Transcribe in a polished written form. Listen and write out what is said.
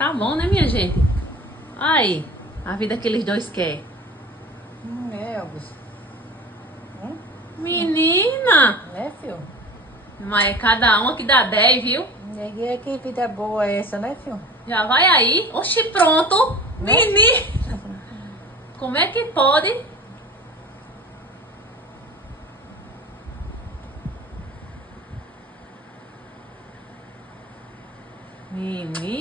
Tá bom, né, minha gente? Aí, a vida que eles dois querem. Elvis. Menina! Né, filho? Mas é cada uma que dá 10, viu? Neguei, que vida boa é essa, né, filho? Já vai aí. Oxi, pronto. Né? Menina! Como é que pode? Menina!